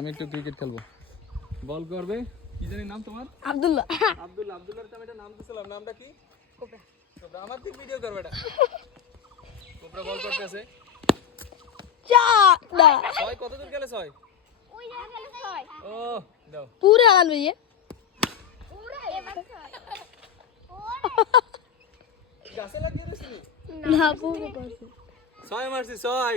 আমি একটু ক্রিকেট খেলবো বল করবে কি জানি নাম তোমার আব্দুল্লাহ আব্দুল্লাহ আব্দুল্লাহর তো আমি এটা নাম দিছিলাম নামটা কি কোপরা কোপরা আমার ঠিক ভিডিও করবে এটা কোপরা বল করতে আছে চা দা ছয় কত দূর গেলে ছয় ওই জায়গা গেলে ছয় ও দাও পুরো আগাল ভাইয়ে পুরো এবার ছয় ওরে গাছে লাগিয়ে দিছিস না না পুরো পাশে ছয় মারছিস ছয়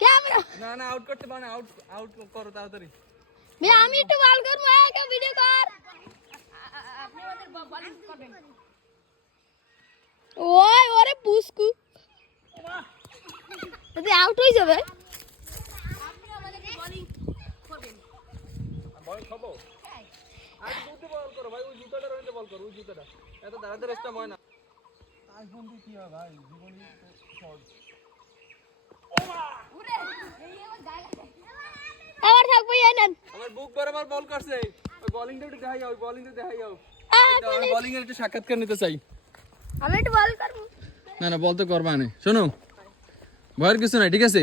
कैमरा ना ना आउट करते बने आउट आउट करो तातरी मैं आमी एक बाल करू आ क्या वीडियो कर अपने वाले बाल कर ओए अरे पुस्कु तो आउट हो ही जाबे आपने हमारे की बॉलिंग कर देनी हम बॉल खबो आज दूते बॉल करो भाई वो जूता डरने से बॉल करो वो जूता डर ये तो दरदर रास्ता मोय ना आईफोन भी किया भाई जीवन ही शॉर्ट বুক বল করছে দেখাই দেখাই আমি এর নিতে চাই আমি বল করব না না বল তো শুনো কিছু নাই ঠিক আছে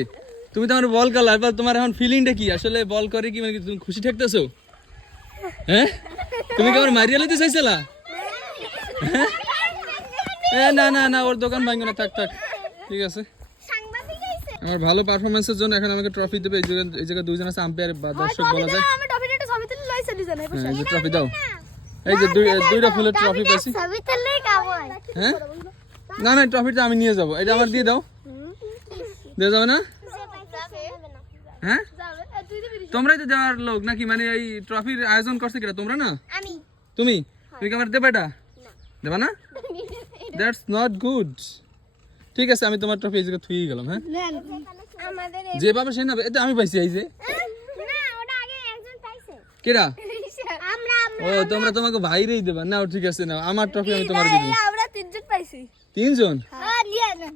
তুমি তো আমার বল করলে এবার তোমার এখন ফিলিংটা কি আসলে বল করে কি মানে তুমি খুশি থাকতেছো হ্যাঁ তুমি কি আমার মারিয়া লেতে এ না না না ওর দোকান ভাঙ্গ না থাক থাক ঠিক আছে আমার ভালো পারফরম্যান্সের জন্য এখন আমাকে ট্রফি দেবে এই জায়গায় দুইজন আছে আম্পায়ার বা দর্শক বলা যায় আমি ট্রফিটা সবই তুলে লাইছে দুইজন এই পাশে ট্রফি দাও এই যে দুই দুইটা ফুলের ট্রফি পাইছি সবই তুলে কাবো হ্যাঁ না না ট্রফিটা আমি নিয়ে যাব এটা আমার দিয়ে দাও দিয়ে যাবে না হ্যাঁ তোমরাই তো দেওয়ার লোক নাকি মানে এই ট্রফির আয়োজন করছে কিরা তোমরা না আমি তুমি তুমি কি আমার দেবে এটা দেবা না দ্যাটস নট গুড ঠিক আছে আমি তোমার ট্রফি এসে তুই গেলাম হ্যাঁ আমাদের যেভাবে छैन এটা আমি পাইছি আইজে না ওটা আগে একজন পাইছে কেডা আমরা ও তোমরা তোমাকে ভাইরেই দেবা না ও ঠিক আছে না আমার ট্রফি আমি তোমার দিই আমরা তিনজন পাইছি তিনজন হ্যাঁ নিয়া নেন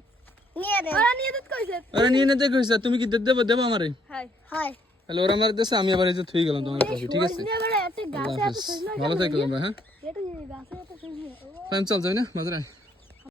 নিয়া নেন আরে নিয়াতে কইছস আরে নিয়াতে কইছস তুমি কি দ দবা দেবা আমারে হ্যাঁ হ্যাঁ তাহলে ওরা আমার দসা আমি আবার এসে তুই গেলাম তোমার কাছে ঠিক আছে নিয়ে আবার এইতে গাছে এত খুঁজলা ভালো থাকিবো না হ্যাঁ কেডা এই গাছে এত খুঁজছে টাইম চলছে না মজার আই